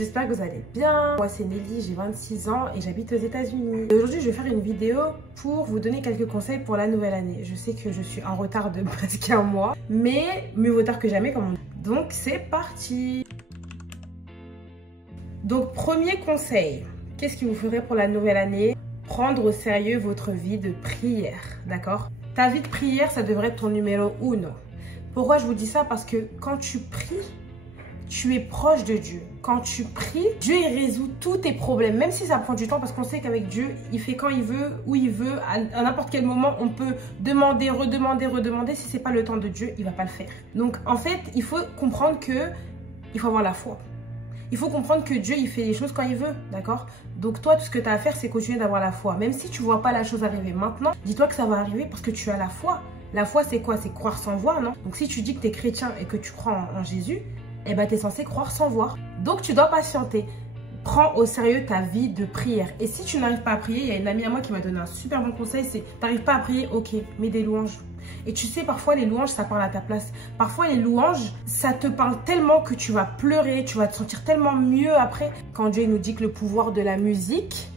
j'espère que vous allez bien. Moi c'est Nelly, j'ai 26 ans et j'habite aux États-Unis. Aujourd'hui je vais faire une vidéo pour vous donner quelques conseils pour la nouvelle année. Je sais que je suis en retard de presque un mois, mais mieux vaut tard que jamais comme on dit. Donc c'est parti. Donc premier conseil, qu'est-ce qui vous ferait pour la nouvelle année? Prendre au sérieux votre vie de prière, d'accord? Ta vie de prière, ça devrait être ton numéro 1. Pourquoi je vous dis ça? Parce que quand tu pries, tu es proche de Dieu. Quand tu pries, Dieu il résout tous tes problèmes, même si ça prend du temps, parce qu'on sait qu'avec Dieu, il fait quand il veut, où il veut, à n'importe quel moment, on peut demander, redemander. Si c'est pas le temps de Dieu, il va pas le faire. Donc en fait, il faut comprendre que il faut avoir la foi. Il faut comprendre que Dieu, il fait les choses quand il veut, d'accord? Donc toi, tout ce que tu as à faire, c'est continuer d'avoir la foi. Même si tu vois pas la chose arriver maintenant, dis-toi que ça va arriver parce que tu as la foi. La foi, c'est quoi? C'est croire sans voir, non? Donc si tu dis que tu es chrétien et que tu crois en Jésus, eh ben, tu es censé croire sans voir. Donc, tu dois patienter. Prends au sérieux ta vie de prière. Et si tu n'arrives pas à prier, il y a une amie à moi qui m'a donné un super bon conseil, c'est tu n'arrives pas à prier, ok, mets des louanges. Et tu sais, parfois, les louanges, ça parle à ta place. Parfois, les louanges, ça te parle tellement que tu vas pleurer, tu vas te sentir tellement mieux après. Quand Dieu nous dit que le pouvoir de la musique,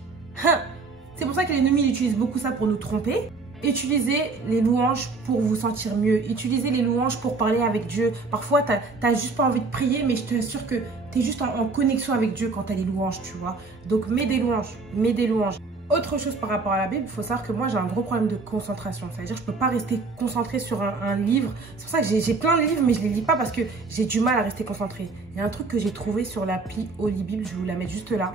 c'est pour ça que l'ennemi utilise beaucoup ça pour nous tromper. Utilisez les louanges pour vous sentir mieux. Utilisez les louanges pour parler avec Dieu. Parfois, tu n'as juste pas envie de prier, mais je t'assure que tu es juste en connexion avec Dieu quand tu as les louanges, tu vois. Donc, mets des louanges, mets des louanges. Autre chose par rapport à la Bible, il faut savoir que moi, j'ai un gros problème de concentration. C'est-à-dire que je ne peux pas rester concentrée sur un livre. C'est pour ça que j'ai plein de livres, mais je ne les lis pas parce que j'ai du mal à rester concentrée. Il y a un truc que j'ai trouvé sur l'appli Holy Bible, je vais vous la mettre juste là.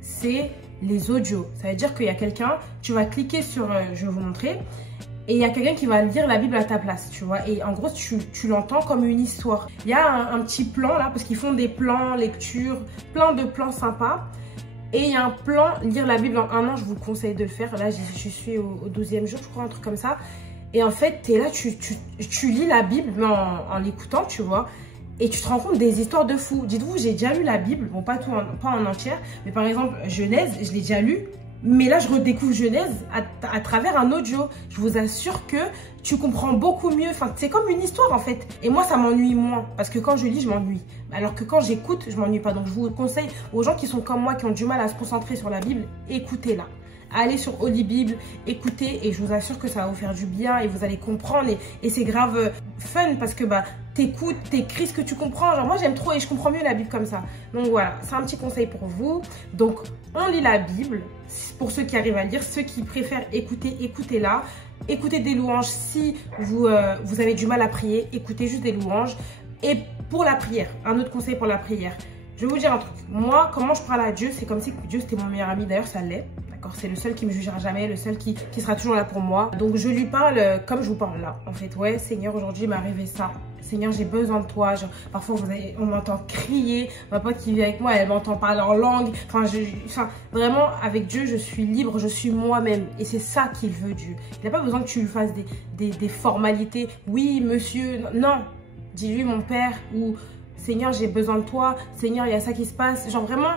C'est les audios. Ça veut dire qu'il y a quelqu'un, tu vas cliquer sur, je vais vous montrer, et il y a quelqu'un qui va lire la Bible à ta place, tu vois. Et en gros, tu l'entends comme une histoire. Il y a un petit plan là, parce qu'ils font des plans, lecture, plein de plans sympas. Et il y a un plan, lire la Bible en un an, je vous conseille de le faire. Là, je suis au 12e jour, je crois, un truc comme ça. Et en fait, tu es là, tu lis la Bible, mais en l'écoutant, tu vois. Et tu te rends compte des histoires de fous. Dites-vous, j'ai déjà lu la Bible, bon pas en entière, mais par exemple Genèse, je l'ai déjà lu. Mais là, je redécouvre Genèse à travers un audio. Je vous assure que tu comprends beaucoup mieux. Enfin, c'est comme une histoire en fait. Et moi, ça m'ennuie moins. Parce que quand je lis, je m'ennuie. Alors que quand j'écoute, je m'ennuie pas. Donc, je vous conseille aux gens qui sont comme moi, qui ont du mal à se concentrer sur la Bible, écoutez-la. Allez sur Holy Bible, écoutez et je vous assure que ça va vous faire du bien et vous allez comprendre et c'est grave fun parce que bah t'écoutes, t'écris ce que tu comprends. Genre moi j'aime trop et je comprends mieux la Bible comme ça. Donc voilà, c'est un petit conseil pour vous. Donc on lit la Bible pour ceux qui arrivent à lire, ceux qui préfèrent écouter, écoutez-la. Écoutez des louanges si vous avez du mal à prier, écoutez juste des louanges. Et pour la prière, un autre conseil pour la prière. Je vais vous dire un truc. Moi, comment je parle à Dieu, c'est comme si Dieu c'était mon meilleur ami. D'ailleurs, ça l'est. C'est le seul qui me jugera jamais, le seul qui sera toujours là pour moi. Donc je lui parle comme je vous parle là. En fait, ouais, Seigneur, aujourd'hui il m'est arrivé ça. Seigneur, j'ai besoin de toi. Genre, parfois on m'entend crier. Ma pote qui vit avec moi, elle m'entend parler en langue. Enfin, vraiment, avec Dieu, je suis libre, je suis moi-même. Et c'est ça qu'il veut, Dieu. Il n'a pas besoin que tu lui fasses des formalités. Oui, monsieur. Non. Dis-lui, mon père, ou Seigneur, j'ai besoin de toi. Seigneur, il y a ça qui se passe. Genre vraiment,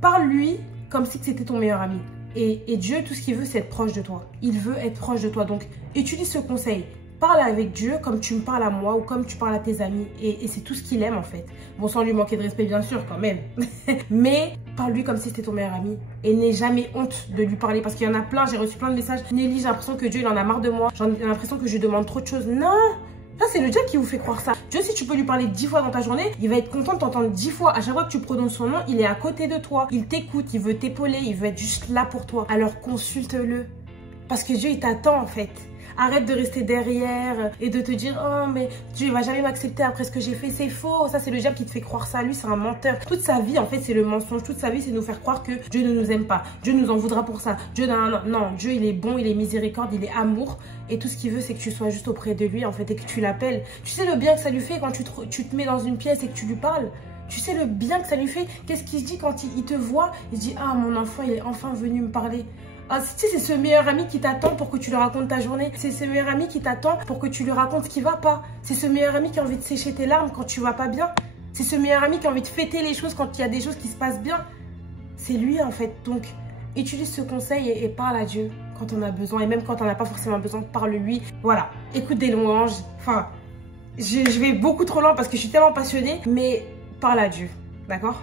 parle-lui comme si c'était ton meilleur ami. Et Dieu, tout ce qu'il veut, c'est être proche de toi. Il veut être proche de toi. Donc, utilise ce conseil. Parle avec Dieu comme tu me parles à moi ou comme tu parles à tes amis. Et c'est tout ce qu'il aime, en fait. Bon, sans lui manquer de respect, bien sûr, quand même. Mais parle-lui comme si c'était ton meilleur ami. Et n'aie jamais honte de lui parler. Parce qu'il y en a plein, j'ai reçu plein de messages. Nelly, j'ai l'impression que Dieu, il en a marre de moi. J'ai l'impression que je lui demande trop de choses. Non! Ça, c'est le diable qui vous fait croire ça. Dieu, si tu peux lui parler 10 fois dans ta journée, il va être content de t'entendre 10 fois. À chaque fois que tu prononces son nom, il est à côté de toi. Il t'écoute, il veut t'épauler, il veut être juste là pour toi. Alors consulte-le. Parce que Dieu, il t'attend en fait. Arrête de rester derrière et de te dire « Oh, mais Dieu, il va jamais m'accepter après ce que j'ai fait. » C'est faux. Ça, c'est le diable qui te fait croire ça. Lui, c'est un menteur. Toute sa vie, en fait, c'est le mensonge. Toute sa vie, c'est nous faire croire que Dieu ne nous aime pas. Dieu nous en voudra pour ça. Dieu, non, Dieu, il est bon, il est miséricorde, il est amour. Et tout ce qu'il veut, c'est que tu sois juste auprès de lui, en fait, et que tu l'appelles. Tu sais le bien que ça lui fait quand tu te mets dans une pièce et que tu lui parles. Tu sais le bien que ça lui fait. Qu'est-ce qu'il se dit quand il te voit? Il se dit « Ah, mon enfant, il est enfin venu me parler. » Ah, tu sais, c'est ce meilleur ami qui t'attend pour que tu lui racontes ta journée. C'est ce meilleur ami qui t'attend pour que tu lui racontes ce qui va pas. C'est ce meilleur ami qui a envie de sécher tes larmes quand tu vas pas bien. C'est ce meilleur ami qui a envie de fêter les choses quand il y a des choses qui se passent bien. C'est lui en fait. Donc, utilise ce conseil et parle à Dieu quand on a besoin. Et même quand on n'a pas forcément besoin, parle-lui. Voilà, écoute des louanges. Enfin, je vais beaucoup trop loin parce que je suis tellement passionnée. Mais parle à Dieu, d'accord?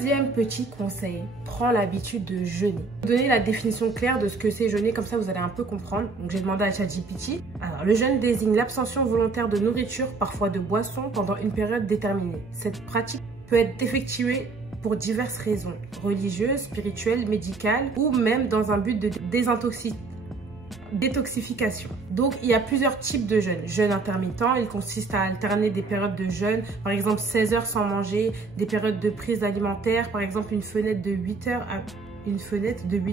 Deuxième petit conseil, prends l'habitude de jeûner. Donner la définition claire de ce que c'est jeûner, comme ça vous allez un peu comprendre. Donc j'ai demandé à ChatGPT. Alors le jeûne désigne l'abstention volontaire de nourriture, parfois de boissons, pendant une période déterminée. Cette pratique peut être effectuée pour diverses raisons, religieuses, spirituelles, médicales ou même dans un but de détoxification. Donc il y a plusieurs types de jeûne. Jeûne intermittent, il consiste à alterner des périodes de jeûne, par exemple 16 heures sans manger, des périodes de prise alimentaire, par exemple une fenêtre de 8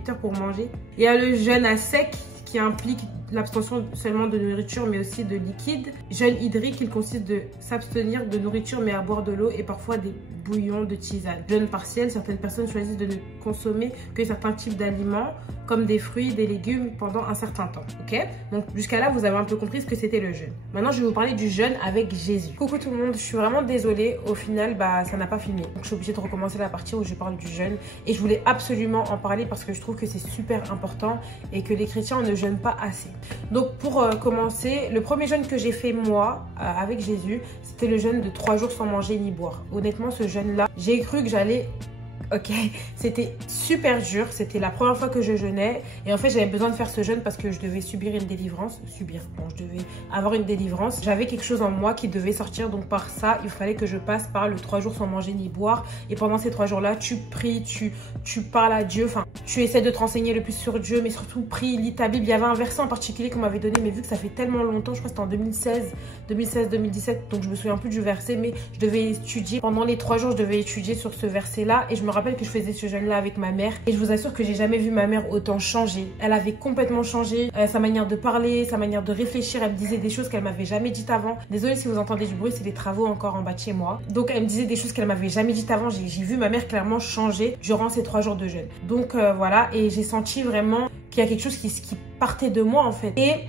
heures pour manger. Il y a le jeûne à sec qui implique l'abstention seulement de nourriture mais aussi de liquide. Jeûne hydrique, il consiste de s'abstenir de nourriture mais à boire de l'eau et parfois des bouillons de tisane. Jeûne partiel, certaines personnes choisissent de ne consommer que certains types d'aliments comme des fruits, des légumes pendant un certain temps. Ok? Donc jusqu'à là, vous avez un peu compris ce que c'était le jeûne. Maintenant, je vais vous parler du jeûne avec Jésus. Coucou tout le monde, je suis vraiment désolée. Au final, ça n'a pas filmé. Donc je suis obligée de recommencer la partie où je parle du jeûne. Et je voulais absolument en parler parce que je trouve que c'est super important et que les chrétiens ne jeûnent pas assez. Donc pour commencer, le premier jeûne que j'ai fait moi avec Jésus, c'était le jeûne de 3 jours sans manger ni boire. Honnêtement, ce jeûne-là, j'ai cru que j'allais... Ok, c'était super dur, c'était la première fois que je jeûnais et en fait j'avais besoin de faire ce jeûne parce que je devais subir une délivrance, je devais avoir une délivrance, j'avais quelque chose en moi qui devait sortir, donc par ça il fallait que je passe par le 3 jours sans manger ni boire et pendant ces 3 jours là tu pries, tu parles à Dieu, enfin tu essaies de te renseigner le plus sur Dieu mais surtout prie, lis ta Bible. Il y avait un verset en particulier qu'on m'avait donné mais vu que ça fait tellement longtemps, je crois que c'était en 2016-2017 donc je me souviens plus du verset mais je devais étudier, pendant les 3 jours je devais étudier sur ce verset là et je me rappelle que je faisais ce jeûne-là avec ma mère et je vous assure que j'ai jamais vu ma mère autant changer. Elle avait complètement changé, sa manière de parler, sa manière de réfléchir. Elle me disait des choses qu'elle m'avait jamais dites avant. Désolée si vous entendez du bruit, c'est des travaux encore en bas de chez moi. Donc elle me disait des choses qu'elle m'avait jamais dites avant. J'ai vu ma mère clairement changer durant ces 3 jours de jeûne. Donc voilà, et j'ai senti vraiment qu'il y a quelque chose qui partait de moi en fait. Et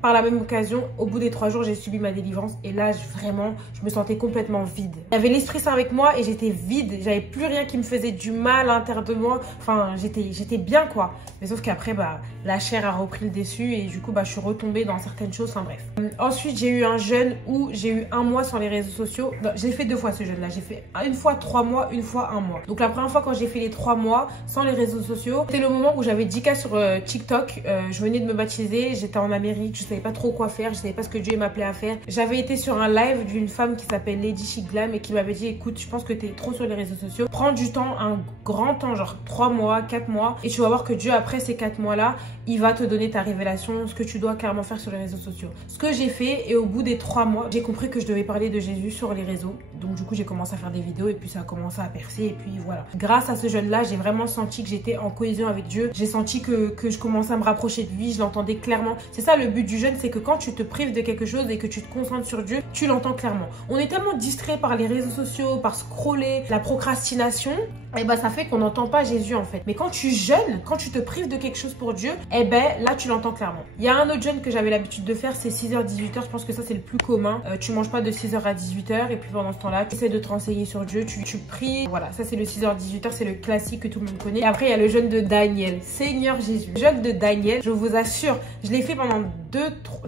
par la même occasion, au bout des 3 jours, j'ai subi ma délivrance et là, je me sentais complètement vide. Il y avait l'Esprit Saint avec moi et j'étais vide. J'avais plus rien qui me faisait du mal à l'intérieur de moi. Enfin, j'étais bien quoi. Mais sauf qu'après, la chair a repris le dessus et du coup, je suis retombée dans certaines choses. Enfin bref. Ensuite, j'ai eu un jeûne où j'ai eu 1 mois sans les réseaux sociaux. J'ai fait 2 fois ce jeûne-là. J'ai fait une fois 3 mois, une fois 1 mois. Donc la première fois quand j'ai fait les 3 mois sans les réseaux sociaux, c'était le moment où j'avais 10K sur TikTok. Je venais de me baptiser, j'étais en Amérique, je savais pas trop quoi faire, je savais pas ce que Dieu m'appelait à faire. J'avais été sur un live d'une femme qui s'appelle Lady Chic Glam et qui m'avait dit écoute, je pense que tu es trop sur les réseaux sociaux, prends du temps, un grand temps, genre 3 mois, 4 mois et tu vas voir que Dieu après ces 4 mois là, il va te donner ta révélation, ce que tu dois clairement faire sur les réseaux sociaux. Ce que j'ai fait et au bout des 3 mois, j'ai compris que je devais parler de Jésus sur les réseaux. Donc du coup, j'ai commencé à faire des vidéos et puis ça a commencé à percer et puis voilà. Grâce à ce jeûne là, j'ai vraiment senti que j'étais en cohésion avec Dieu. J'ai senti que je commençais à me rapprocher de lui, je l'entendais clairement. C'est ça le but du jeûne, c'est que quand tu te prives de quelque chose et que tu te concentres sur Dieu, tu l'entends clairement. On est tellement distrait par les réseaux sociaux, par scroller, la procrastination, et ça fait qu'on n'entend pas Jésus en fait. Mais quand tu jeûnes, quand tu te prives de quelque chose pour Dieu, là tu l'entends clairement. Il y a un autre jeûne que j'avais l'habitude de faire, c'est 6h-18h. Je pense que ça c'est le plus commun. Tu manges pas de 6h à 18h et puis pendant ce temps-là, tu essaies de te renseigner sur Dieu, tu pries. Voilà, ça c'est le 6h-18h, c'est le classique que tout le monde connaît. Et après il y a le jeûne de Daniel. Seigneur Jésus. Le jeûne de Daniel, je vous assure, je l'ai fait pendant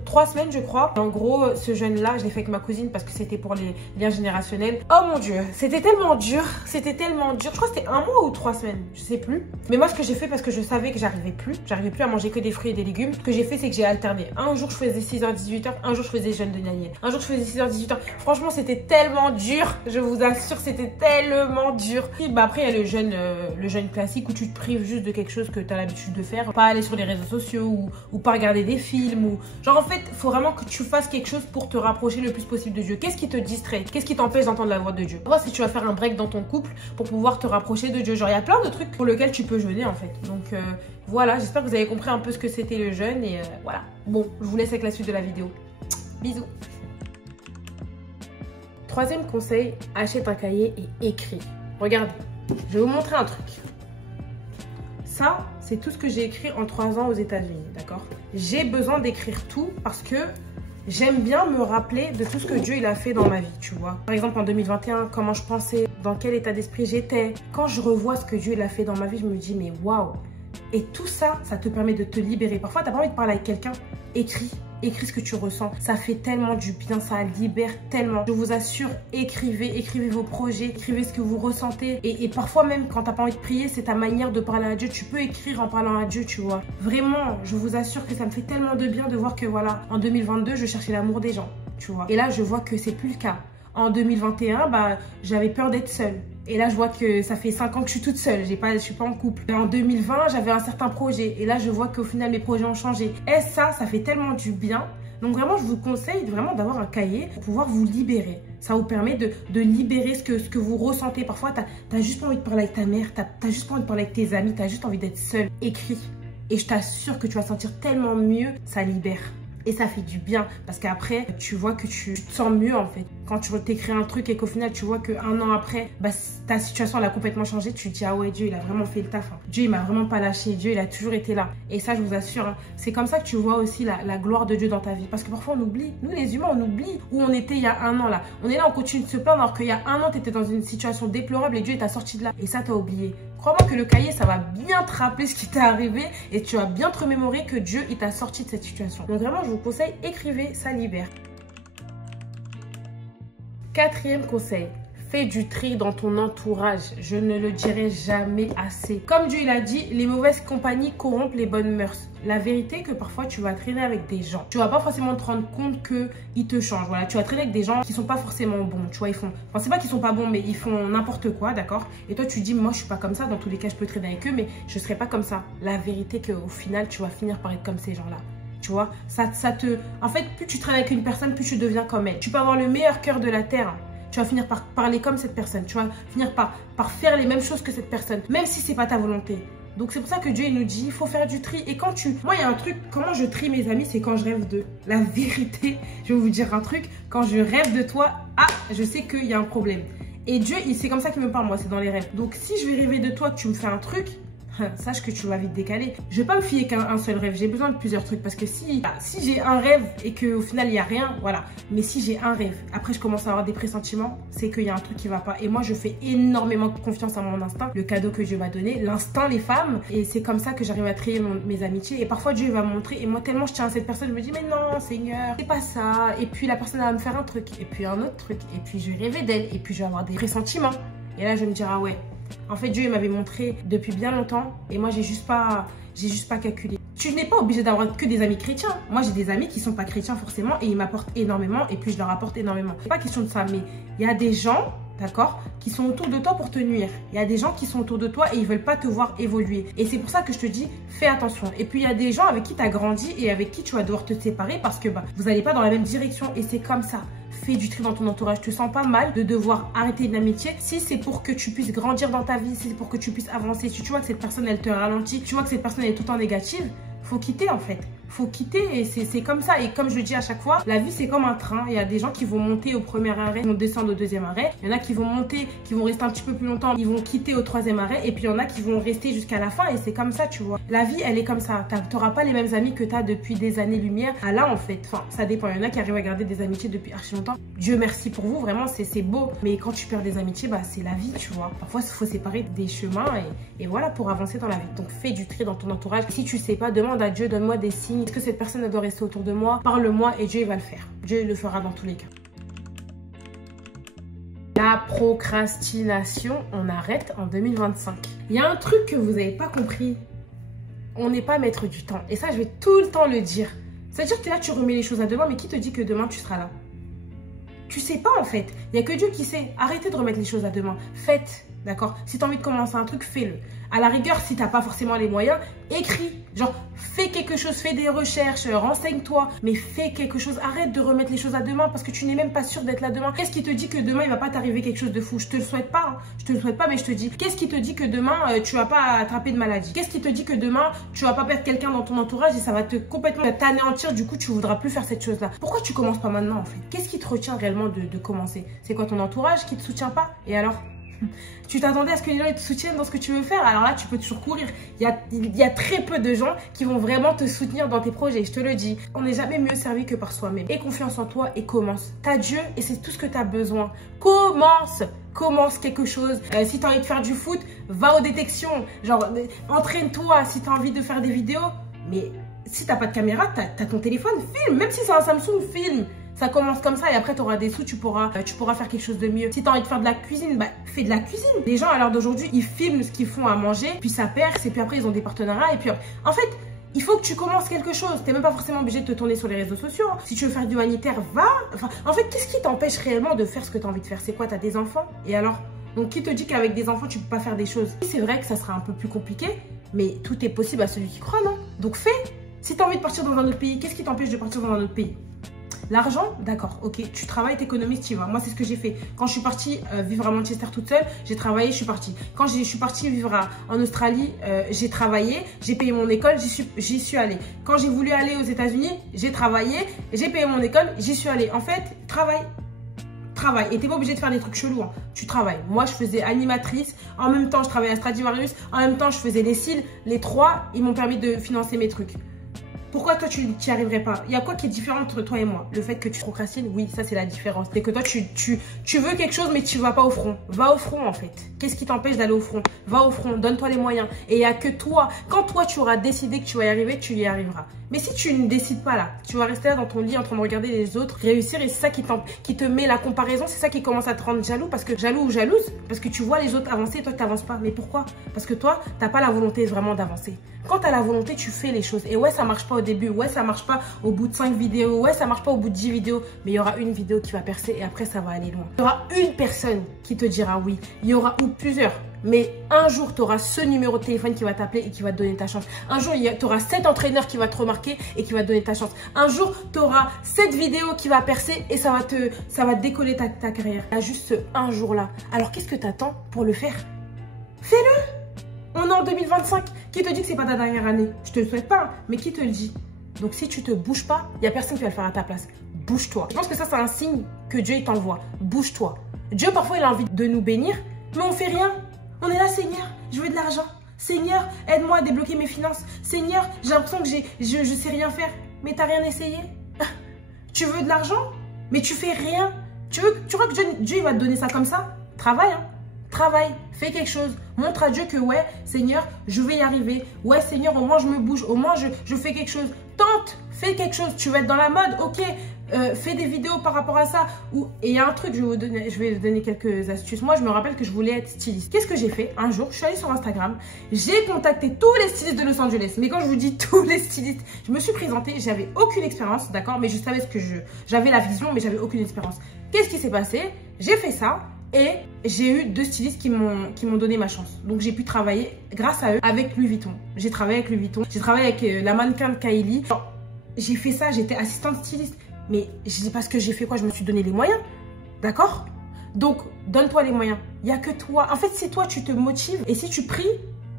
3 semaines je crois. En gros, ce jeûne-là, je l'ai fait avec ma cousine parce que c'était pour les liens générationnels. Oh mon Dieu, c'était tellement dur. C'était tellement dur. Je crois que c'était 1 mois ou 3 semaines, je sais plus. Mais moi, ce que j'ai fait parce que je savais que j'arrivais plus à manger que des fruits et des légumes. Ce que j'ai fait, c'est que j'ai alterné. Un jour, je faisais 6h-18h. Un jour, je faisais jeûne de Daniel. Un jour, je faisais 6h-18h. Franchement, c'était tellement dur. Je vous assure, c'était tellement dur. Et après, il y a le jeûne classique où tu te prives juste de quelque chose que tu as l'habitude de faire. Pas aller sur les réseaux sociaux ou pas regarder des films ou... Genre, en fait, il faut vraiment que tu fasses quelque chose pour te rapprocher le plus possible de Dieu. Qu'est-ce qui te distrait? Qu'est-ce qui t'empêche d'entendre la voix de Dieu? Moi, si tu vas faire un break dans ton couple pour pouvoir te rapprocher de Dieu. Genre, il y a plein de trucs pour lesquels tu peux jeûner en fait. Donc voilà, j'espère que vous avez compris un peu ce que c'était le jeûne et voilà. Bon, je vous laisse avec la suite de la vidéo. Bisous. Troisième conseil, achète un cahier et écris. Regardez, je vais vous montrer un truc. Ça, c'est tout ce que j'ai écrit en 3 ans aux États-Unis, d'accord? J'ai besoin d'écrire tout parce que j'aime bien me rappeler de tout ce que Dieu il a fait dans ma vie, tu vois. Par exemple, en 2021, comment je pensais, dans quel état d'esprit j'étais. Quand je revois ce que Dieu il a fait dans ma vie, je me dis, mais waouh! Et tout ça, ça te permet de te libérer. Parfois, tu n'as pas envie de parler avec quelqu'un, écris. écris ce que tu ressens. Ça fait tellement du bien, ça libère tellement. Je vous assure, écrivez vos projets, écrivez ce que vous ressentez. Et parfois même, quand t'as pas envie de prier, c'est ta manière de parler à Dieu. Tu peux écrire en parlant à Dieu, tu vois. Vraiment, je vous assure que ça me fait tellement de bien de voir que voilà, en 2022, je cherchais l'amour des gens, tu vois. Et là, je vois que c'est plus le cas. En 2021, bah, j'avais peur d'être seule. Et là, je vois que ça fait 5 ans que je suis toute seule. Je suis pas en couple. Et en 2020, j'avais un certain projet. Et là, je vois qu'au final, mes projets ont changé. Et ça fait tellement du bien. Donc vraiment, je vous conseille vraiment d'avoir un cahier pour pouvoir vous libérer. Ça vous permet de libérer ce que vous ressentez. Parfois, t'as juste pas envie de parler avec ta mère. T'as juste pas envie de parler avec tes amis. T'as juste envie d'être seule. Écris. Et je t'assure que tu vas sentir tellement mieux. Ça libère. Et ça fait du bien parce qu'après, tu vois que tu te sens mieux en fait. Quand tu t'écris un truc et qu'au final, tu vois qu'un an après, bah, ta situation elle a complètement changé, tu te dis, ah ouais, Dieu, il a vraiment fait le taf. Hein. Dieu, il m'a vraiment pas lâché. Dieu, il a toujours été là. Et ça, je vous assure, hein, c'est comme ça que tu vois aussi la gloire de Dieu dans ta vie. Parce que parfois, on oublie. Nous, les humains, on oublie où on était il y a un an là. On est là, on continue de se plaindre alors qu'il y a un an, tu étais dans une situation déplorable et Dieu t'a sorti de là. Et ça, t'as oublié. Crois-moi que le cahier, ça va bien te rappeler ce qui t'est arrivé et tu vas bien te remémorer que Dieu, il t'a sorti de cette situation. Donc vraiment, je vous conseille, écrivez, ça libère. 4e conseil. Fais du tri dans ton entourage. Je ne le dirai jamais assez. Comme Dieu l'a dit, les mauvaises compagnies corrompent les bonnes mœurs. La vérité est que parfois tu vas traîner avec des gens. Tu vas pas forcément te rendre compte qu'ils te changent. Voilà, tu vas traîner avec des gens qui sont pas forcément bons. Tu vois, ils font. Enfin, c'est pas qu'ils sont pas bons, mais ils font n'importe quoi, d'accord? Et toi, tu dis, moi, je suis pas comme ça. Dans tous les cas, je peux traîner avec eux, mais je serai pas comme ça. La vérité est qu'au final, tu vas finir par être comme ces gens-là. Tu vois, en fait, plus tu traînes avec une personne, plus tu deviens comme elle. Tu peux avoir le meilleur cœur de la terre. Tu vas finir par parler comme cette personne. Tu vas finir par faire les mêmes choses que cette personne, même si c'est pas ta volonté. Donc c'est pour ça que Dieu il nous dit, il faut faire du tri. Et quand moi il y a un truc, comment je trie mes amis, c'est quand je rêve d'eux. La vérité, je vais vous dire un truc, quand je rêve de toi, je sais qu'il y a un problème. Et Dieu, c'est comme ça qu'il me parle, moi, c'est dans les rêves. Donc si je vais rêver de toi, que tu me fais un truc, sache que tu vas vite décaler. Je vais pas me fier qu'à un seul rêve, j'ai besoin de plusieurs trucs parce que si j'ai un rêve et qu'au final il n'y a rien, voilà. Mais si j'ai un rêve, après je commence à avoir des pressentiments, c'est qu'il y a un truc qui va pas. Et moi je fais énormément confiance à mon instinct, le cadeau que Dieu m'a donné, l'instinct, les femmes. Et c'est comme ça que j'arrive à trier mes amitiés. Et parfois Dieu va me montrer et moi tellement je tiens à cette personne, je me dis mais non Seigneur, c'est pas ça. Et puis la personne va me faire un truc et puis un autre truc et puis je vais rêver d'elle et puis je vais avoir des pressentiments. Et là je vais me dire ah ouais. En fait, Dieu m'avait montré depuis bien longtemps et moi, j'ai juste pas calculé. Tu n'es pas obligé d'avoir que des amis chrétiens. Moi, j'ai des amis qui sont pas chrétiens forcément et ils m'apportent énormément et puis je leur apporte énormément. C'est pas question de ça, mais il y a des gens, d'accord, qui sont autour de toi pour te nuire. Il y a des gens qui sont autour de toi et ils veulent pas te voir évoluer. Et c'est pour ça que je te dis, fais attention. Et puis, il y a des gens avec qui tu as grandi et avec qui tu vas devoir te séparer parce que vous n'allez pas dans la même direction et c'est comme ça. Fais du tri dans ton entourage. Tu te sens pas mal de devoir arrêter une amitié si c'est pour que tu puisses grandir dans ta vie, si c'est pour que tu puisses avancer. Si tu vois que cette personne, elle te ralentit, tu vois que cette personne est tout le temps négative, faut quitter en fait. Faut quitter et c'est comme ça. Et comme je le dis à chaque fois, la vie c'est comme un train. Il y a des gens qui vont monter au premier arrêt, qui vont descendre au deuxième arrêt. Il y en a qui vont monter, qui vont rester un petit peu plus longtemps, ils vont quitter au troisième arrêt. Et puis il y en a qui vont rester jusqu'à la fin et c'est comme ça, tu vois. La vie elle est comme ça. Tu n'auras pas les mêmes amis que tu as depuis des années-lumière. Ah là en fait, enfin ça dépend. Il y en a qui arrivent à garder des amitiés depuis archi longtemps. Dieu merci pour vous, vraiment c'est beau. Mais quand tu perds des amitiés, bah c'est la vie, tu vois. Parfois il faut séparer des chemins et voilà pour avancer dans la vie. Donc fais du tri dans ton entourage. Si tu sais pas, demande à Dieu, donne-moi des signes. Est-ce que cette personne doit rester autour de moi? Parle-moi et Dieu il va le faire. Dieu le fera dans tous les cas. La procrastination, on arrête en 2025. Il y a un truc que vous n'avez pas compris. On n'est pas maître du temps. Et ça, je vais tout le temps le dire. C'est-à-dire que là, tu remets les choses à demain, mais qui te dit que demain, tu seras là? Tu sais pas en fait. Il n'y a que Dieu qui sait. Arrêtez de remettre les choses à demain. Faites, d'accord? Si tu as envie de commencer un truc, fais-le. À la rigueur, si tu n'as pas forcément les moyens, écris. Genre, fais quelque chose, fais des recherches, renseigne-toi. Mais fais quelque chose. Arrête de remettre les choses à demain parce que tu n'es même pas sûr d'être là demain. Qu'est-ce qui te dit que demain, il ne va pas t'arriver quelque chose de fou? Je te le souhaite pas. Hein. Je te le souhaite pas, mais je te dis. Qu'est-ce qui te dit que demain, tu vas pas attraper de maladie? Qu'est-ce qui te dit que demain, tu vas pas perdre quelqu'un dans ton entourage et ça va te complètement t'anéantir? Du coup, tu voudras plus faire cette chose-là. Pourquoi tu commences pas maintenant en fait? Qu'est-ce qui te retient réellement de commencer? C'est quoi ton entourage qui te soutient pas? Et alors? Tu t'attendais à ce que les gens te soutiennent dans ce que tu veux faire? Alors là, tu peux toujours courir. Il y a très peu de gens qui vont vraiment te soutenir dans tes projets. Je te le dis. On n'est jamais mieux servi que par soi-même. Aie confiance en toi et commence. T'as Dieu et c'est tout ce que tu as besoin. Commence quelque chose. Si tu as envie de faire du foot, va aux détections. Genre, entraîne-toi si tu as envie de faire des vidéos. Mais si t'as pas de caméra, t'as ton téléphone, filme. Même si c'est un Samsung, filme. Ça commence comme ça et après tu auras des sous, tu pourras faire quelque chose de mieux. Si tu as envie de faire de la cuisine, bah fais de la cuisine. Les gens à l'heure d'aujourd'hui, ils filment ce qu'ils font à manger, puis ça perce et puis après ils ont des partenariats et puis en fait, il faut que tu commences quelque chose. Tu n'es même pas forcément obligé de te tourner sur les réseaux sociaux. Si tu veux faire du humanitaire, va. Enfin, en fait, qu'est-ce qui t'empêche réellement de faire ce que tu as envie de faire? C'est quoi? Tu as des enfants? Et alors? Donc qui te dit qu'avec des enfants, tu peux pas faire des choses? C'est vrai que ça sera un peu plus compliqué, mais tout est possible à celui qui croit, non? Donc fais. Si tu as envie de partir dans un autre pays, qu'est-ce qui t'empêche de partir dans un autre pays? L'argent, d'accord, ok, tu travailles, t'économises, tu y vas. Moi, c'est ce que j'ai fait. Quand je suis partie vivre à Manchester toute seule, j'ai travaillé, je suis partie. Quand je suis partie vivre en Australie, j'ai travaillé, j'ai payé mon école, j'y suis allée. Quand j'ai voulu aller aux États-Unis, j'ai travaillé, j'ai payé mon école, j'y suis allée. En fait, travaille. Et t'es pas obligé de faire des trucs chelous, hein. Tu travailles. Moi, je faisais animatrice. En même temps, je travaillais à Stradivarius. En même temps, je faisais les cils. Les trois, ils m'ont permis de financer mes trucs. Pourquoi toi, tu n'y arriverais pas? Il y a quoi qui est différent entre toi et moi? Le fait que tu procrastines, oui, ça, c'est la différence. C'est que toi, tu veux quelque chose, mais tu ne vas pas au front. Va au front, en fait. Qu'est-ce qui t'empêche d'aller au front? Va au front, donne-toi les moyens. Et il n'y a que toi. Quand toi, tu auras décidé que tu vas y arriver, tu y arriveras. Mais si tu ne décides pas là, tu vas rester là dans ton lit en train de regarder les autres réussir et c'est ça qui te met la comparaison, c'est ça qui commence à te rendre jaloux jaloux ou jalouse, parce que tu vois les autres avancer et toi tu n'avances pas. Mais pourquoi? Parce que toi, tu n'as pas la volonté vraiment d'avancer. Quand tu as la volonté, tu fais les choses. Et ouais, ça marche pas au début, ouais, ça marche pas au bout de 5 vidéos, ouais, ça marche pas au bout de 10 vidéos, mais il y aura une vidéo qui va percer et après ça va aller loin. Il y aura une personne qui te dira oui, il y aura ou plusieurs. Mais un jour, tu auras ce numéro de téléphone qui va t'appeler et qui va te donner ta chance. Un jour, tu auras cet entraîneur qui va te remarquer et qui va te donner ta chance. Un jour, tu auras cette vidéo qui va percer et ça va te décoller ta carrière. Il y a juste ce un jour-là. Alors, qu'est-ce que tu attends pour le faire? Fais-le! On est en 2025. Qui te dit que c'est pas ta dernière année? Je te le souhaite pas, mais qui te le dit? Donc, si tu te bouges pas, il n'y a personne qui va le faire à ta place. Bouge-toi. Je pense que ça, c'est un signe que Dieu il t'envoie. Bouge-toi. Dieu, parfois, il a envie de nous bénir, mais on fait rien. On est là, Seigneur, je veux de l'argent. Seigneur, aide-moi à débloquer mes finances. Seigneur, j'ai l'impression que je sais rien faire. Mais t'as rien essayé? Tu veux de l'argent, mais tu fais rien. Tu crois que Dieu il va te donner ça comme ça? Travaille, hein. Travaille, fais quelque chose. Montre à Dieu que ouais, Seigneur, je vais y arriver. Ouais, Seigneur, au moins je me bouge. Au moins je fais quelque chose. Tente, fais quelque chose. Tu vas être dans la mode, ok. Fais des vidéos par rapport à ça. Et il y a un truc, je vais vous donner quelques astuces. Moi, je me rappelle que je voulais être styliste. Qu'est-ce que j'ai fait? Un jour, je suis allée sur Instagram. J'ai contacté tous les stylistes de Los Angeles. Mais quand je vous dis tous les stylistes, je me suis présentée. J'avais aucune expérience, d'accord? Mais je savais j'avais la vision, mais j'avais aucune expérience. Qu'est-ce qui s'est passé? J'ai fait ça. Et j'ai eu 2 stylistes qui m'ont donné ma chance. Donc j'ai pu travailler grâce à eux avec Louis Vuitton. J'ai travaillé avec Louis Vuitton. J'ai travaillé avec la mannequin de Kylie. J'ai fait ça, j'étais assistante styliste. Mais je dis parce que j'ai fait quoi? Je me suis donné les moyens. D'accord? Donc donne-toi les moyens. Il n'y a que toi. En fait, c'est toi, tu te motives. Et si tu pries,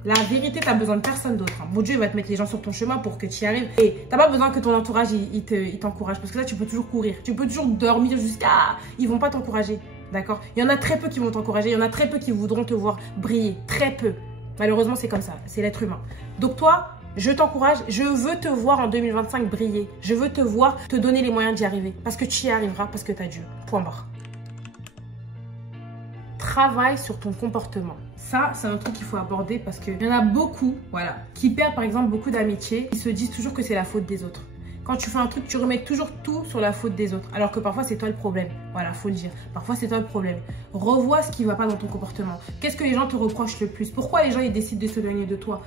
la vérité, tu n'as besoin de personne d'autre. Bon Dieu, il va te mettre les gens sur ton chemin pour que tu y arrives. Et tu n'as pas besoin que ton entourage, il t'encourage. Parce que là, tu peux toujours courir. Tu peux toujours dormir jusqu'à... Ils ne vont pas t'encourager. D'accord? Il y en a très peu qui vont t'encourager. Il y en a très peu qui voudront te voir briller. Très peu. Malheureusement, c'est comme ça. C'est l'être humain. Donc toi, je t'encourage. Je veux te voir en 2025 briller. Je veux te voir te donner les moyens d'y arriver. Parce que tu y arriveras. Parce que tu as Dieu. Point barre. Travaille sur ton comportement. Ça, c'est un truc qu'il faut aborder parce qu'il y en a beaucoup, voilà, qui perdent par exemple beaucoup d'amitié. Ils se disent toujours que c'est la faute des autres. Quand tu fais un truc, tu remets toujours tout sur la faute des autres. Alors que parfois, c'est toi le problème. Voilà, faut le dire. Parfois, c'est toi le problème. Revois ce qui ne va pas dans ton comportement. Qu'est-ce que les gens te reprochent le plus? Pourquoi les gens ils décident de s'éloigner de toi?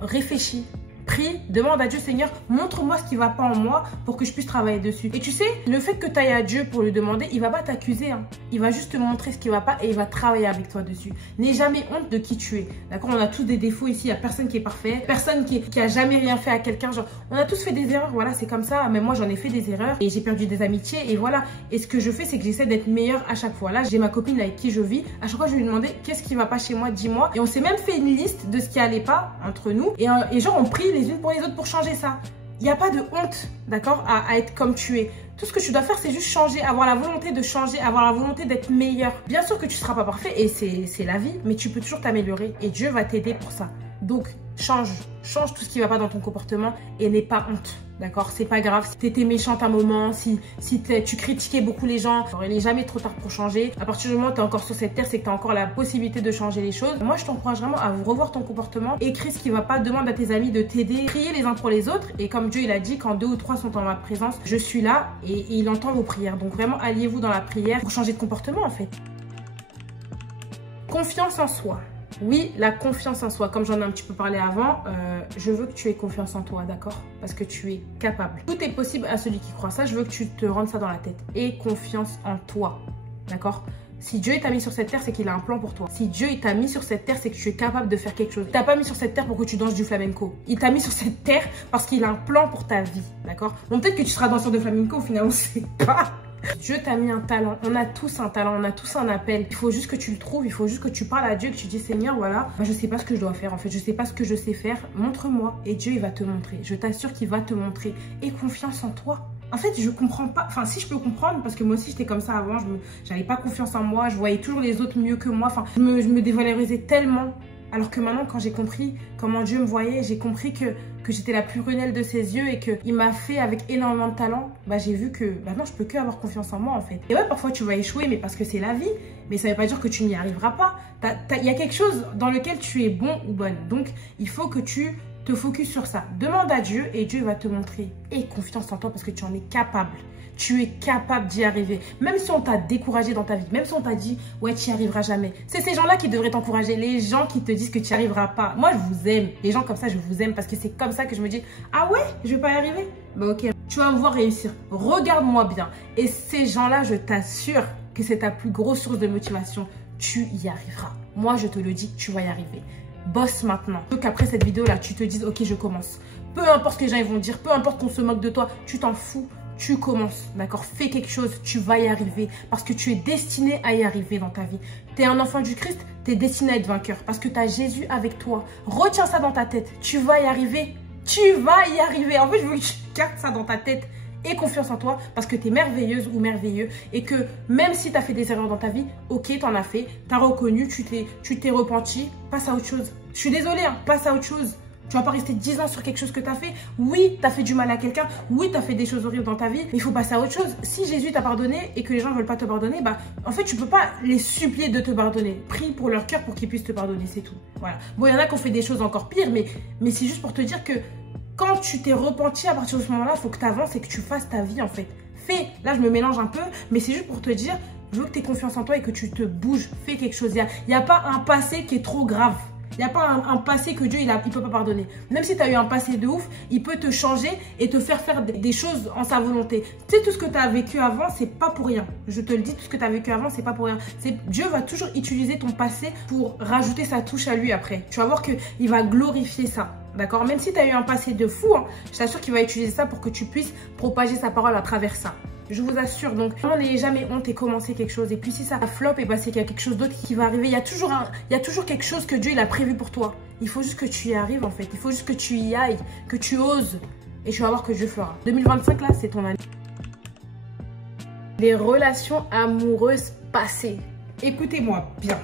Réfléchis. Prie, demande à Dieu, Seigneur, montre-moi ce qui ne va pas en moi pour que je puisse travailler dessus. Et tu sais, le fait que tu ailles à Dieu pour lui demander, il ne va pas t'accuser. Hein. Il va juste te montrer ce qui ne va pas et il va travailler avec toi dessus. N'aie jamais honte de qui tu es. D'accord? On a tous des défauts ici. Il n'y a personne qui est parfait. Personne qui a jamais rien fait à quelqu'un. Genre, on a tous fait des erreurs. Voilà, c'est comme ça. Même moi, j'en ai fait des erreurs et j'ai perdu des amitiés. Et voilà. Et ce que je fais, c'est que j'essaie d'être meilleure à chaque fois. Là, j'ai ma copine avec qui je vis. À chaque fois, je lui demandais qu'est-ce qui ne va pas chez moi, dis-moi. Et on s'est même fait une liste de ce qui allait pas entre nous. Et genre, on prie les unes pour les autres pour changer ça. Il n'y a pas de honte, d'accord, à être comme tu es. Tout ce que tu dois faire, c'est juste changer, avoir la volonté de changer, avoir la volonté d'être meilleur. Bien sûr que tu ne seras pas parfait et c'est la vie, mais tu peux toujours t'améliorer et Dieu va t'aider pour ça. Donc, change tout ce qui ne va pas dans ton comportement et n'aie pas honte. D'accord, c'est pas grave. Si t'étais méchante un moment, si tu critiquais beaucoup les gens, alors il n'est jamais trop tard pour changer. À partir du moment où t'es encore sur cette terre, c'est que t'as encore la possibilité de changer les choses. Moi, je t'encourage vraiment à revoir ton comportement. Écris ce qui va pas, demande à tes amis de t'aider, priez les uns pour les autres. Et comme Dieu, il a dit, quand 2 ou 3 sont en ma présence, je suis là et il entend vos prières. Donc vraiment, alliez-vous dans la prière pour changer de comportement en fait. Confiance en soi. Oui, la confiance en soi, comme j'en ai un petit peu parlé avant, je veux que tu aies confiance en toi, d'accord? Parce que tu es capable. Tout est possible à celui qui croit. Ça, je veux que tu te rendes ça dans la tête. Aie confiance en toi, d'accord? Si Dieu t'a mis sur cette terre, c'est qu'il a un plan pour toi. Si Dieu t'a mis sur cette terre, c'est que tu es capable de faire quelque chose. Il t'a pas mis sur cette terre pour que tu danses du flamenco. Il t'a mis sur cette terre parce qu'il a un plan pour ta vie, d'accord? Bon, peut-être que tu seras danseur de flamenco, au final, on sait pas. Dieu t'a mis un talent, on a tous un talent, on a tous un appel. Il faut juste que tu le trouves, il faut juste que tu parles à Dieu, que tu dis Seigneur, voilà, je sais pas ce que je dois faire en fait, je sais pas ce que je sais faire, montre-moi. Et Dieu il va te montrer, je t'assure qu'il va te montrer. Aie confiance en toi. En fait, je comprends pas, enfin si je peux comprendre, parce que moi aussi j'étais comme ça avant, j'avais pas confiance en moi, je voyais toujours les autres mieux que moi, enfin je me dévalorisais tellement. Alors que maintenant, quand j'ai compris comment Dieu me voyait, j'ai compris que j'étais la plus prunelle de ses yeux et qu'il m'a fait avec énormément de talent, bah, j'ai vu que maintenant, je peux que avoir confiance en moi, en fait. Et ouais, parfois, tu vas échouer, mais parce que c'est la vie. Mais ça ne veut pas dire que tu n'y arriveras pas. Il y a quelque chose dans lequel tu es bon ou bonne. Donc, il faut que tu te focuses sur ça. Demande à Dieu et Dieu va te montrer. Aie confiance en toi parce que tu en es capable. Tu es capable d'y arriver. Même si on t'a découragé dans ta vie, même si on t'a dit « ouais, tu n'y arriveras jamais ». C'est ces gens-là qui devraient t'encourager, les gens qui te disent que tu n'y arriveras pas. Moi, je vous aime. Les gens comme ça, je vous aime parce que c'est comme ça que je me dis « ah ouais, je vais pas y arriver ». Bah ok, tu vas me voir réussir. Regarde-moi bien. Et ces gens-là, je t'assure que c'est ta plus grosse source de motivation. Tu y arriveras. Moi, je te le dis, tu vas y arriver. Bosse maintenant. Donc après cette vidéo-là, tu te dises « ok, je commence ». Peu importe ce que les gens vont dire, peu importe qu'on se moque de toi, tu t'en fous. Tu commences, d'accord? Fais quelque chose, tu vas y arriver parce que tu es destiné à y arriver dans ta vie. Tu es un enfant du Christ, tu es destiné à être vainqueur parce que tu as Jésus avec toi. Retiens ça dans ta tête, tu vas y arriver. Tu vas y arriver. En fait, je veux que tu gardes ça dans ta tête. Aie confiance en toi parce que tu es merveilleuse ou merveilleux et que même si tu as fait des erreurs dans ta vie, ok, tu en as fait, tu as reconnu, tu t'es repenti, passe à autre chose. Je suis désolée, hein, passe à autre chose. Tu vas pas rester 10 ans sur quelque chose que tu as fait. Oui, tu as fait du mal à quelqu'un. Oui, tu as fait des choses horribles dans ta vie. Mais il faut passer à autre chose. Si Jésus t'a pardonné et que les gens ne veulent pas te pardonner, bah, en fait, tu peux pas les supplier de te pardonner. Prie pour leur cœur pour qu'ils puissent te pardonner, c'est tout. Voilà. Bon, il y en a qui ont fait des choses encore pires, mais c'est juste pour te dire que quand tu t'es repenti à partir de ce moment-là, il faut que tu avances et que tu fasses ta vie, en fait. Fais. Là, je me mélange un peu, mais c'est juste pour te dire, je veux que tu aies confiance en toi et que tu te bouges. Fais quelque chose. Il y a pas un passé qui est trop grave. Il n'y a pas un passé que Dieu, il peut pas pardonner. Même si tu as eu un passé de ouf, il peut te changer et te faire faire des choses en sa volonté. Tu sais, tout ce que tu as vécu avant, c'est pas pour rien. Je te le dis, tout ce que tu as vécu avant, c'est pas pour rien. Dieu va toujours utiliser ton passé pour rajouter sa touche à lui après. Tu vas voir qu'il va glorifier ça. D'accord? Même si tu as eu un passé de fou, hein, je t'assure qu'il va utiliser ça pour que tu puisses propager sa parole à travers ça. Je vous assure, donc, n'ayez jamais honte et commencez quelque chose. Et puis si ça flop, et bah, c'est qu'il y a quelque chose d'autre qui va arriver. Il y a toujours quelque chose que Dieu il a prévu pour toi. Il faut juste que tu y arrives en fait. Il faut juste que tu y ailles, que tu oses. Et tu vas voir que Dieu fera. 2025 là, c'est ton année. Les relations amoureuses passées. Écoutez-moi bien.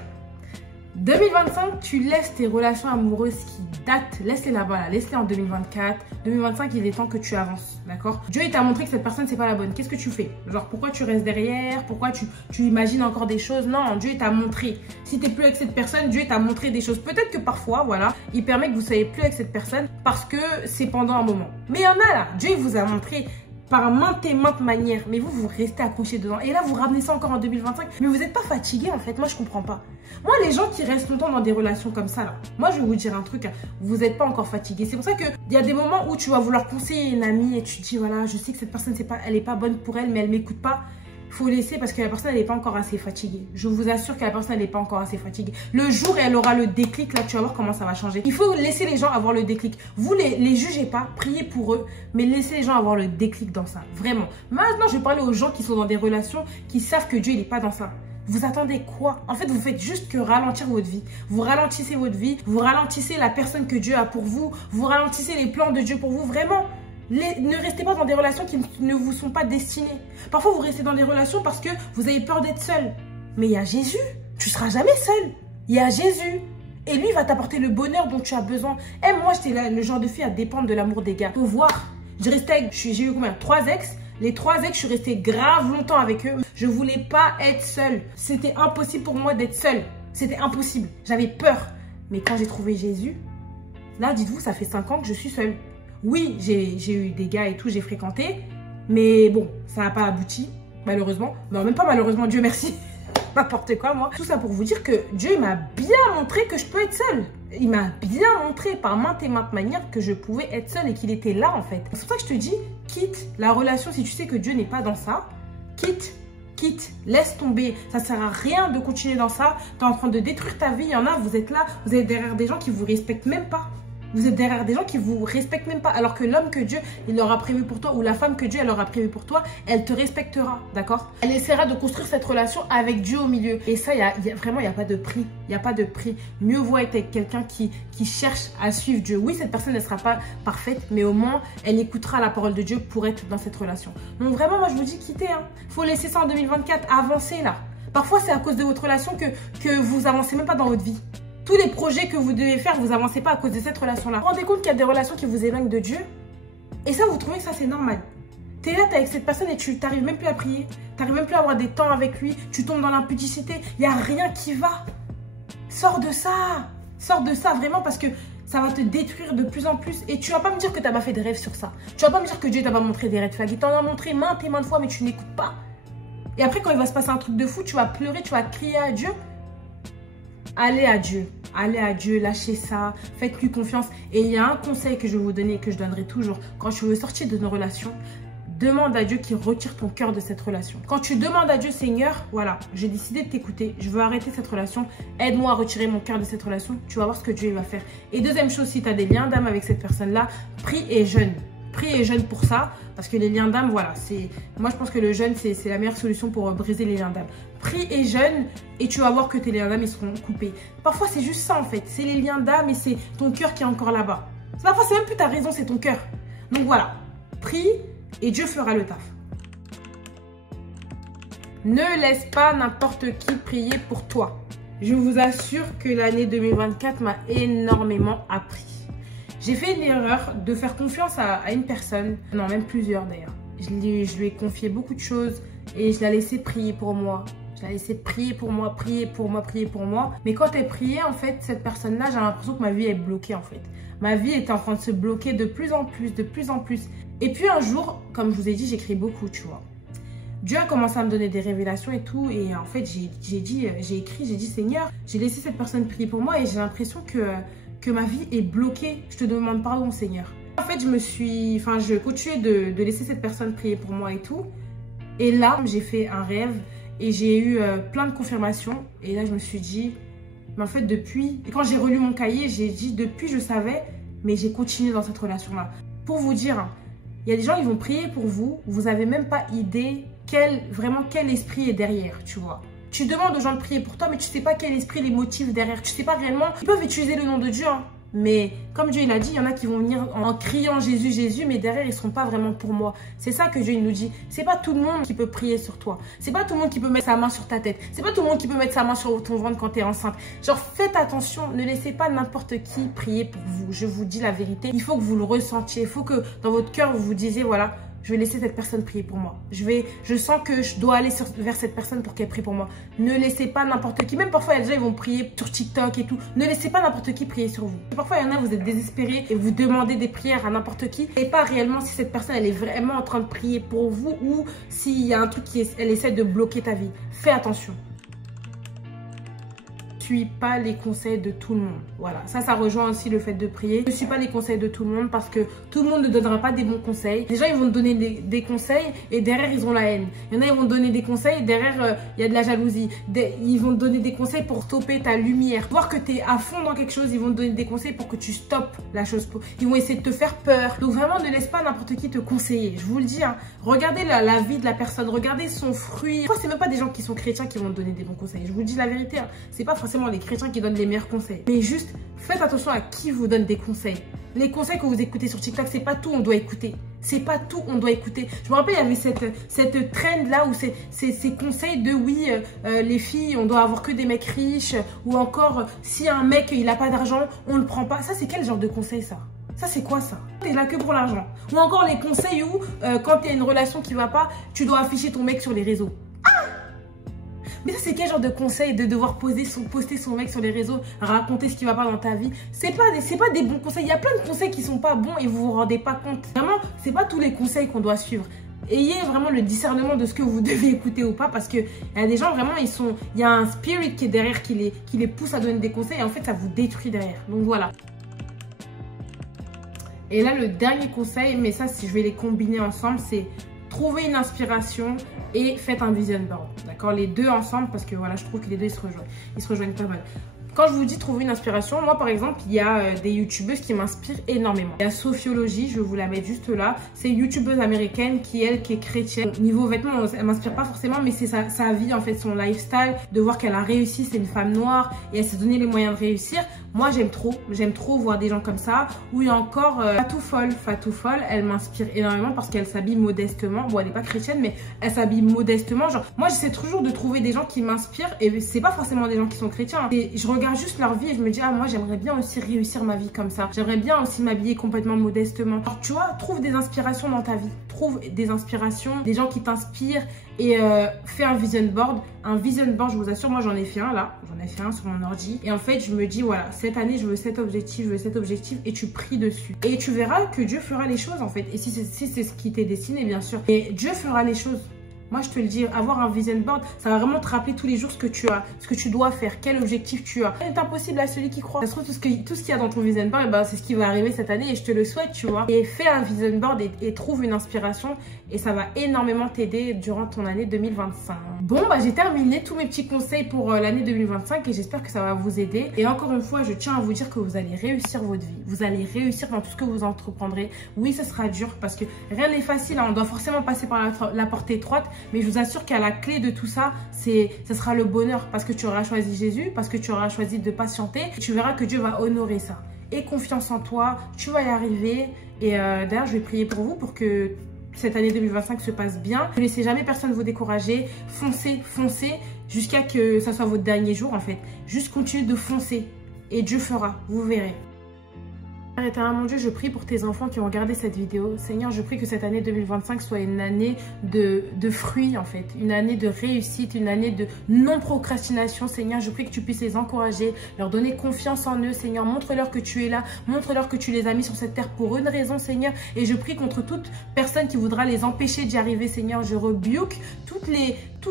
2025, tu laisses tes relations amoureuses qui datent, laisse-les là-bas, là. Laisse-les en 2024. 2025, il est temps que tu avances, d'accord? Dieu, il t'a montré que cette personne, c'est pas la bonne. Qu'est-ce que tu fais? Genre, pourquoi tu restes derrière? Pourquoi tu imagines encore des choses? Non, Dieu, il t'a montré. Si t'es plus avec cette personne, Dieu, il t'a montré des choses. Peut-être que parfois, voilà, il permet que vous soyez plus avec cette personne parce que c'est pendant un moment. Mais il y en a là, Dieu, il vous a montré par maintes et maintes manières. Mais vous restez accroché dedans. Et là, vous ramenez ça encore en 2025. Mais vous n'êtes pas fatigué, en fait. Moi, je comprends pas. Moi, les gens qui restent longtemps dans des relations comme ça, là, moi, je vais vous dire un truc. Hein, vous n'êtes pas encore fatigué. C'est pour ça qu'il y a des moments où tu vas vouloir conseiller une amie et tu te dis, voilà, je sais que cette personne, elle n'est pas bonne pour elle, mais elle ne m'écoute pas. Il faut laisser parce que la personne, elle n'est pas encore assez fatiguée. Je vous assure que la personne, elle n'est pas encore assez fatiguée. Le jour où elle aura le déclic, là, tu vas voir comment ça va changer. Il faut laisser les gens avoir le déclic. Vous, les jugez pas, priez pour eux, mais laissez les gens avoir le déclic dans ça. Vraiment. Maintenant, je vais parler aux gens qui sont dans des relations, qui savent que Dieu, il n'est pas dans ça. Vous attendez quoi? En fait, vous faites juste que ralentir votre vie. Vous ralentissez votre vie, vous ralentissez la personne que Dieu a pour vous, vous ralentissez les plans de Dieu pour vous, vraiment. Ne restez pas dans des relations qui ne vous sont pas destinées. Parfois, vous restez dans des relations parce que vous avez peur d'être seul. Mais il y a Jésus. Tu ne seras jamais seul. Il y a Jésus. Et lui, il va t'apporter le bonheur dont tu as besoin. Et moi, j'étais le genre de fille à dépendre de l'amour des gars. Il faut voir J'ai eu combien? 3 ex. Les 3 ex, je suis restée grave longtemps avec eux. Je voulais pas être seule. C'était impossible pour moi d'être seule. C'était impossible. J'avais peur. Mais quand j'ai trouvé Jésus, là, dites-vous, ça fait 5 ans que je suis seule. Oui, j'ai eu des gars et tout, j'ai fréquenté. Mais bon, ça n'a pas abouti, malheureusement. Non, même pas malheureusement, Dieu merci. N'importe quoi, moi. Tout ça pour vous dire que Dieu m'a bien montré que je peux être seule. Il m'a bien montré par maintes et maintes manières que je pouvais être seule et qu'il était là, en fait. C'est pour ça que je te dis, quitte la relation si tu sais que Dieu n'est pas dans ça. Quitte, laisse tomber. Ça sert à rien de continuer dans ça. Tu es en train de détruire ta vie. Il y en a, vous êtes là, vous êtes derrière des gens qui vous respectent même pas. Vous êtes derrière des gens qui vous respectent même pas. Alors que l'homme que Dieu, il aura prévu pour toi, ou la femme que Dieu, elle aura prévu pour toi, elle te respectera, d'accord? Elle essaiera de construire cette relation avec Dieu au milieu. Et ça, vraiment, il n'y a pas de prix. Il n'y a pas de prix. Mieux vaut être avec quelqu'un qui cherche à suivre Dieu. Oui, cette personne ne sera pas parfaite, mais au moins, elle écoutera la parole de Dieu pour être dans cette relation. Donc vraiment, moi, je vous dis, quittez. Faut laisser ça en 2024, avancer là. Parfois, c'est à cause de votre relation que vous avancez même pas dans votre vie. Tous les projets que vous devez faire, vous avancez pas à cause de cette relation-là. Vous vous rendez compte qu'il y a des relations qui vous éloignent de Dieu? Et ça, vous trouvez que ça, c'est normal? Tu es là, tu es avec cette personne et tu n'arrives même plus à prier. Tu n'arrives même plus à avoir des temps avec lui. Tu tombes dans l'impudicité. Il n'y a rien qui va. Sors de ça. Sors de ça vraiment parce que ça va te détruire de plus en plus. Et tu vas pas me dire que tu n'as pas fait de rêves sur ça. Tu vas pas me dire que Dieu t'a pas montré des red flags. Il t'en a montré maintes et maintes fois, mais tu n'écoutes pas. Et après, quand il va se passer un truc de fou, tu vas pleurer, tu vas crier à Dieu. Allez à Dieu, lâchez ça, faites-lui confiance. Et il y a un conseil que je vais vous donner et que je donnerai toujours. Quand tu veux sortir de nos relations, demande à Dieu qu'il retire ton cœur de cette relation. Quand tu demandes à Dieu, Seigneur, voilà, j'ai décidé de t'écouter, je veux arrêter cette relation, aide-moi à retirer mon cœur de cette relation, tu vas voir ce que Dieu va faire. Et deuxième chose, si tu as des liens d'âme avec cette personne-là, prie et jeûne. Prie et jeûne pour ça, parce que les liens d'âme, voilà, moi je pense que le jeûne, c'est la meilleure solution pour briser les liens d'âme. Prie et jeûne, et tu vas voir que tes liens d'âme, ils seront coupés. Parfois, c'est juste ça, en fait. C'est les liens d'âme et c'est ton cœur qui est encore là-bas. Parfois, c'est même plus ta raison, c'est ton cœur. Donc voilà, prie et Dieu fera le taf. Ne laisse pas n'importe qui prier pour toi. Je vous assure que l'année 2024 m'a énormément appris. J'ai fait une erreur de faire confiance à une personne, non même plusieurs d'ailleurs. Je lui ai confié beaucoup de choses et je l'ai laissé prier pour moi. Je l'ai laissé prier pour moi, prier pour moi, prier pour moi. Mais quand elle priait, en fait, cette personne-là, j'ai l'impression que ma vie est bloquée en fait. Ma vie était en train de se bloquer de plus en plus, de plus en plus. Et puis un jour, comme je vous ai dit, j'écris beaucoup, tu vois. Dieu a commencé à me donner des révélations et tout. Et en fait, j'ai dit, Seigneur, j'ai laissé cette personne prier pour moi et j'ai l'impression que ma vie est bloquée. Je te demande pardon, Seigneur. En fait, je continuais de laisser cette personne prier pour moi et tout. Et là, j'ai fait un rêve et j'ai eu plein de confirmations. Et là, je me suis dit, mais en fait, depuis... Et quand j'ai relu mon cahier, j'ai dit, depuis, je savais, mais j'ai continué dans cette relation-là. Pour vous dire, il y a des gens, ils vont prier pour vous. Vous n'avez même pas idée quel esprit est derrière, tu vois. Tu demandes aux gens de prier pour toi, mais tu ne sais pas quel esprit les motive derrière. Tu ne sais pas réellement. Ils peuvent utiliser le nom de Dieu, hein. Mais comme Dieu il a dit, il y en a qui vont venir en criant Jésus, Jésus, mais derrière, ils ne seront pas vraiment pour moi. C'est ça que Dieu il nous dit. C'est pas tout le monde qui peut prier sur toi. C'est pas tout le monde qui peut mettre sa main sur ta tête. C'est pas tout le monde qui peut mettre sa main sur ton ventre quand tu es enceinte. Genre, faites attention. Ne laissez pas n'importe qui prier pour vous. Je vous dis la vérité. Il faut que vous le ressentiez. Il faut que dans votre cœur, vous vous disiez, voilà, je vais laisser cette personne prier pour moi. Je sens que je dois aller vers cette personne pour qu'elle prie pour moi. Ne laissez pas n'importe qui. Même parfois, il y a des gens qui vont prier sur TikTok et tout. Ne laissez pas n'importe qui prier sur vous. Parfois, il y en a, vous êtes désespérés et vous demandez des prières à n'importe qui. Et pas réellement si cette personne, elle est vraiment en train de prier pour vous ou s'il y a un truc elle essaie de bloquer ta vie. Fais attention. Ne suis pas les conseils de tout le monde. Voilà, ça rejoint aussi le fait de prier. Ne suis pas les conseils de tout le monde parce que tout le monde ne donnera pas des bons conseils. Les gens, ils vont te donner des conseils et derrière, ils ont la haine. Il y en a, ils vont te donner des conseils et derrière, il y a de la jalousie. Ils vont te donner des conseils pour stopper ta lumière. Voir que tu es à fond dans quelque chose, ils vont te donner des conseils pour que tu stoppes la chose. Ils vont essayer de te faire peur. Donc vraiment, ne laisse pas n'importe qui te conseiller. Je vous le dis, hein. Regardez la vie de la personne, regardez son fruit. C'est même pas des gens qui sont chrétiens qui vont te donner des bons conseils. Je vous dis la vérité, hein. C'est pas forcément les chrétiens qui donnent les meilleurs conseils. Mais juste, faites attention à qui vous donne des conseils. Les conseils que vous écoutez sur TikTok, c'est pas tout on doit écouter. C'est pas tout on doit écouter. Je me rappelle, il y avait cette trend là où ces conseils de oui, les filles, on doit avoir que des mecs riches. Ou encore, si un mec, il a pas d'argent, on le prend pas. Ça, c'est quel genre de conseil ça? Ça, c'est quoi ça? T'es là que pour l'argent. Ou encore les conseils où, quand t'as une relation qui va pas, tu dois afficher ton mec sur les réseaux. Mais ça, c'est quel genre de conseil de devoir poster son mec sur les réseaux, raconter ce qui va pas dans ta vie? C'est pas des bons conseils. Il y a plein de conseils qui sont pas bons et vous vous rendez pas compte. Vraiment, c'est pas tous les conseils qu'on doit suivre. Ayez vraiment le discernement de ce que vous devez écouter ou pas, parce que il y a des gens vraiment, il y a un spirit qui est derrière qui les pousse à donner des conseils et en fait, ça vous détruit derrière. Donc voilà. Et là, le dernier conseil, mais ça, si je vais les combiner ensemble, c'est trouver une inspiration et faites un vision board. D'accord? Les deux ensemble, parce que voilà, je trouve que les deux, ils se rejoignent pas mal. Quand je vous dis trouver une inspiration, moi par exemple, il y a des youtubeuses qui m'inspirent énormément. Il y a Sophiologie, je vais vous la mettre juste là. C'est une youtubeuse américaine qui est chrétienne. Niveau vêtements, elle m'inspire pas forcément, mais c'est sa vie en fait, son lifestyle, de voir qu'elle a réussi, c'est une femme noire et elle s'est donné les moyens de réussir. Moi j'aime trop voir des gens comme ça. Ou il y a encore Fatou Folle, elle m'inspire énormément parce qu'elle s'habille modestement. Bon, elle n'est pas chrétienne, mais elle s'habille modestement. Genre, moi j'essaie toujours de trouver des gens qui m'inspirent et c'est pas forcément des gens qui sont chrétiens. Hein. Et je regarde juste leur vie et je me dis, ah, moi j'aimerais bien aussi réussir ma vie comme ça. J'aimerais bien aussi m'habiller complètement modestement. Alors tu vois, trouve des inspirations dans ta vie. Trouve des inspirations, des gens qui t'inspirent et fais un vision board. Un vision board, je vous assure, moi j'en ai fait un là. J'en ai fait un sur mon ordi. Et en fait, je me dis, voilà, cette année, je veux cet objectif, et tu pries dessus. Et tu verras que Dieu fera les choses en fait. Et si c'est ce qui t'est destiné, bien sûr. Et Dieu fera les choses. Moi, je te le dis, avoir un vision board, ça va vraiment te rappeler tous les jours ce que tu as, ce que tu dois faire, quel objectif tu as. C'est impossible à celui qui croit. Ça se trouve, tout ce qu'il y a dans ton vision board, ben, c'est ce qui va arriver cette année et je te le souhaite, tu vois. Et fais un vision board et trouve une inspiration et ça va énormément t'aider durant ton année 2025. Bon, bah, j'ai terminé tous mes petits conseils pour l'année 2025 et j'espère que ça va vous aider. Et encore une fois, je tiens à vous dire que vous allez réussir votre vie. Vous allez réussir dans tout ce que vous entreprendrez. Oui, ça sera dur parce que rien n'est facile. Hein. On doit forcément passer par la porte étroite. Mais je vous assure qu'à la clé de tout ça, ça sera le bonheur parce que tu auras choisi Jésus, parce que tu auras choisi de patienter. Tu verras que Dieu va honorer ça. Aie confiance en toi, tu vas y arriver. Et d'ailleurs, je vais prier pour vous pour que cette année 2025 se passe bien. Ne laissez jamais personne vous décourager. Foncez, foncez jusqu'à que ça soit votre dernier jour en fait. Juste continuez de foncer et Dieu fera, vous verrez. Éternel mon Dieu, je prie pour tes enfants qui ont regardé cette vidéo. Seigneur, je prie que cette année 2025 soit une année de fruits en fait, une année de réussite, une année de non-procrastination. Seigneur, je prie que tu puisses les encourager, leur donner confiance en eux. Seigneur, montre-leur que tu es là, montre-leur que tu les as mis sur cette terre pour une raison, Seigneur. Et je prie contre toute personne qui voudra les empêcher d'y arriver, Seigneur. Je rebuke tous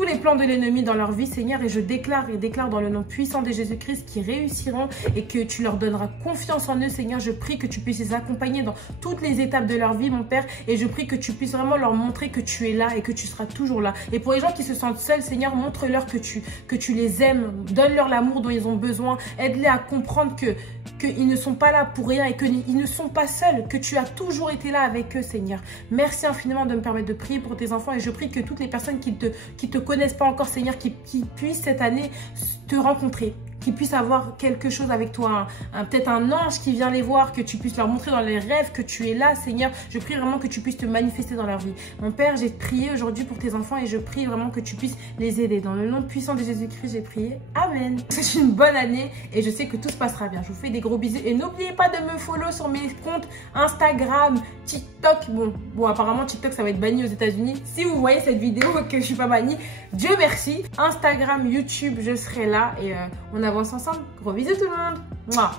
les plans de l'ennemi dans leur vie, Seigneur, et je déclare dans le nom puissant de Jésus-Christ qu'ils réussiront et que tu leur donneras confiance en eux, Seigneur. Je prie que tu puisses les accompagner dans toutes les étapes de leur vie, mon Père, et je prie que tu puisses vraiment leur montrer que tu es là et que tu seras toujours là. Et pour les gens qui se sentent seuls, Seigneur, montre-leur que tu les aimes, donne-leur l'amour dont ils ont besoin, aide-les à comprendre qu'ils ne sont pas là pour rien et qu'ils ne sont pas seuls, que tu as toujours été là avec eux, Seigneur. Merci infiniment de me permettre de prier pour tes enfants et je prie que toutes les personnes qui te connaissent pas encore, Seigneur, qui puissent cette année te rencontrer, qui puissent avoir quelque chose avec toi, peut-être un ange qui vient les voir, que tu puisses leur montrer dans les rêves que tu es là, Seigneur. Je prie vraiment que tu puisses te manifester dans leur vie. Mon Père, j'ai prié aujourd'hui pour tes enfants et je prie vraiment que tu puisses les aider. Dans le nom puissant de Jésus-Christ, j'ai prié. Amen. C'est une bonne année et je sais que tout se passera bien. Je vous fais des gros bisous et n'oubliez pas de me follow sur mes comptes Instagram, TikTok. Bon, apparemment TikTok ça va être banni aux États-Unis. Si vous voyez cette vidéo et que je suis pas bannie, Dieu merci. Instagram, YouTube, je serai là et on avance ensemble. Gros bisous tout le monde. Mouah.